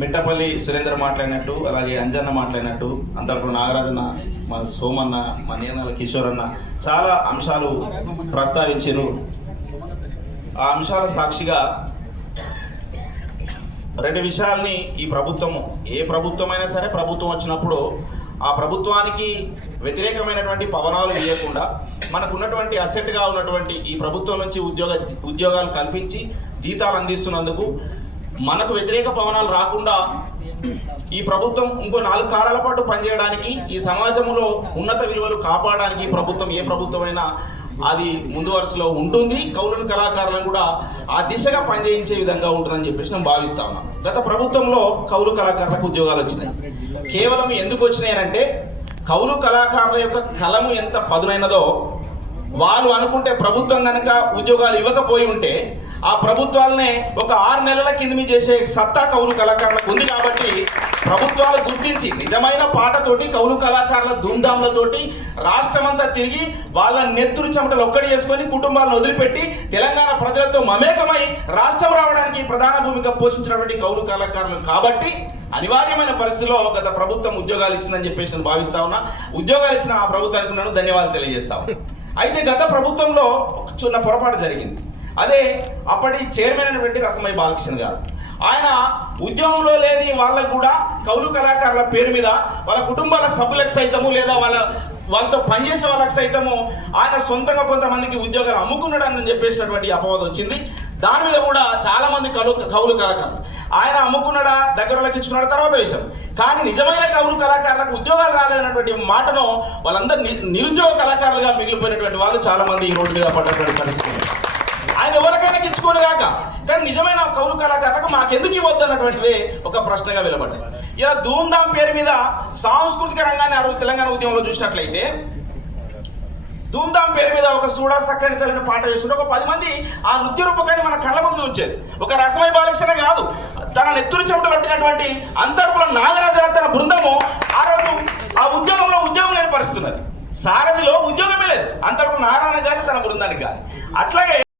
మిట్టపల్లి సురేంద్ర మాట్లాడినట్టు, అలాగే అంజన్న మాట్లాడినట్టు, అంతప్పుడు నాగరాజన్న, మా సోమన్న, మా నేనాల కిషోర్ అన్న చాలా అంశాలు ప్రస్తావించారు. ఆ అంశాల సాక్షిగా రెండు విషయాల్ని ఈ ప్రభుత్వం, ఏ ప్రభుత్వమైనా సరే ప్రభుత్వం వచ్చినప్పుడు ఆ ప్రభుత్వానికి వ్యతిరేకమైనటువంటి పవనాలు వేయకుండా మనకున్నటువంటి అసెట్గా ఉన్నటువంటి ఈ ప్రభుత్వం నుంచి ఉద్యోగాలు కల్పించి జీతాలు అందిస్తున్నందుకు మనకు వ్యతిరేక పవనాలు రాకుండా ఈ ప్రభుత్వం ఇంకో 4 కాలాల పాటు పనిచేయడానికి, ఈ సమాజంలో ఉన్నత విలువలు కాపాడడానికి ఈ ప్రభుత్వం, ఏ ప్రభుత్వమైనా అది ముందు వరుసలో ఉంటుంది. కౌలు కళాకారులను కూడా ఆ దిశగా పనిచేయించే విధంగా ఉంటుందని చెప్పేసి నేను భావిస్తా ఉన్నాను. గత ప్రభుత్వంలో కౌలు కళాకారులకు ఉద్యోగాలు వచ్చినాయి. కేవలం ఎందుకు వచ్చినాయనంటే కౌలు కళాకారుల యొక్క కలము ఎంత పదునైనదో వాళ్ళు అనుకుంటే ప్రభుత్వం కనుక ఉద్యోగాలు ఇవ్వకపోయి ఉంటే ఆ ప్రభుత్వాలనే ఒక 6 నెలల కింద చేసే సత్తా కౌలు కళాకారులకు ఉంది. కాబట్టి ప్రభుత్వాలు గుర్తించి నిజమైన పాటతోటి కౌలు కళాకారుల ధూమ్ధాంలతోటి రాష్ట్రమంతా తిరిగి వాళ్ళ నెత్తురు చెమటలు ఒక్కడి చేసుకొని కుటుంబాలను వదిలిపెట్టి తెలంగాణ ప్రజలతో మమేకమై రాష్ట్రం రావడానికి ప్రధాన భూమిక పోషించినటువంటి కౌలు కళాకారులు కాబట్టి అనివార్యమైన పరిస్థితిలో గత ప్రభుత్వం ఉద్యోగాలు ఇచ్చిందని చెప్పేసి నేను భావిస్తా ఉన్నా. ఉద్యోగాలు ఇచ్చిన ఆ ప్రభుత్వానికి నేను ధన్యవాదాలు తెలియజేస్తా ఉన్నా. అయితే గత ప్రభుత్వంలో ఒక చిన్న పొరపాటు జరిగింది. అదే అప్పటి చైర్మన్ అయినటువంటి రసమయ్య బాలకృష్ణ గారు, ఆయన ఉద్యమంలో లేని వాళ్ళకు కూడా కౌలు కళాకారుల పేరు మీద వాళ్ళ కుటుంబాల సభ్యులకు సైతము లేదా వాళ్ళతో పనిచేసే వాళ్ళకి సైతము ఆయన సొంతంగా కొంతమందికి ఉద్యోగాలు అమ్ముకున్నాడని చెప్పేసినటువంటి అపవాదం వచ్చింది. దాని మీద కూడా చాలా మంది కౌలు కళాకారులు ఆయన అమ్ముకున్నాడా, దగ్గరలోకి ఇచ్చుకున్నాడా తర్వాత విషయం. కానీ నిజమైన కౌలు కళాకారులకు ఉద్యోగాలు రాలేనటువంటి మాటను వాళ్ళందరూ నిరుద్యోగ కళాకారులుగా మిగిలిపోయినటువంటి వాళ్ళు చాలా మంది ఈ రోడ్డు మీద పడ్డటువంటి పరిస్థితి. ఆయన ఎవరికైనా ఇచ్చుకోను కాక, కానీ నిజమైన కౌలు కళాకారులకు మాకెందుకు ఇవ్వద్దు అన్నటువంటిది ఒక ప్రశ్నగా వెలువడ్డది. ఇలా ధూమ్ధాం పేరు మీద సాంస్కృతిక రంగాన్ని ఆ రోజు తెలంగాణ ఉద్యమంలో చూసినట్లయితే ధూమ్ధాం పేరు మీద ఒక సూడా సక్కని తల్లిన పాట వేస్తుంటే ఒక 10 మంది ఆ నృత్య రూపకాన్ని మన కళ్ళ ముందు ఉంచేది. ఒక రసమయ్య బాలకృష్ణ కాదు, తన నెత్తురు చెమటలు పట్టినటువంటి అంతర్పుల నాగరాజన తన బృందము ఆ రోజు ఆ ఉద్యోగం లేని పరిస్థితి ఉన్నది. సారథిలో ఉద్యోగమే లేదు అంతర్పుల నారాయణ కానీ తన బృందానికి కానీ. అట్లాగే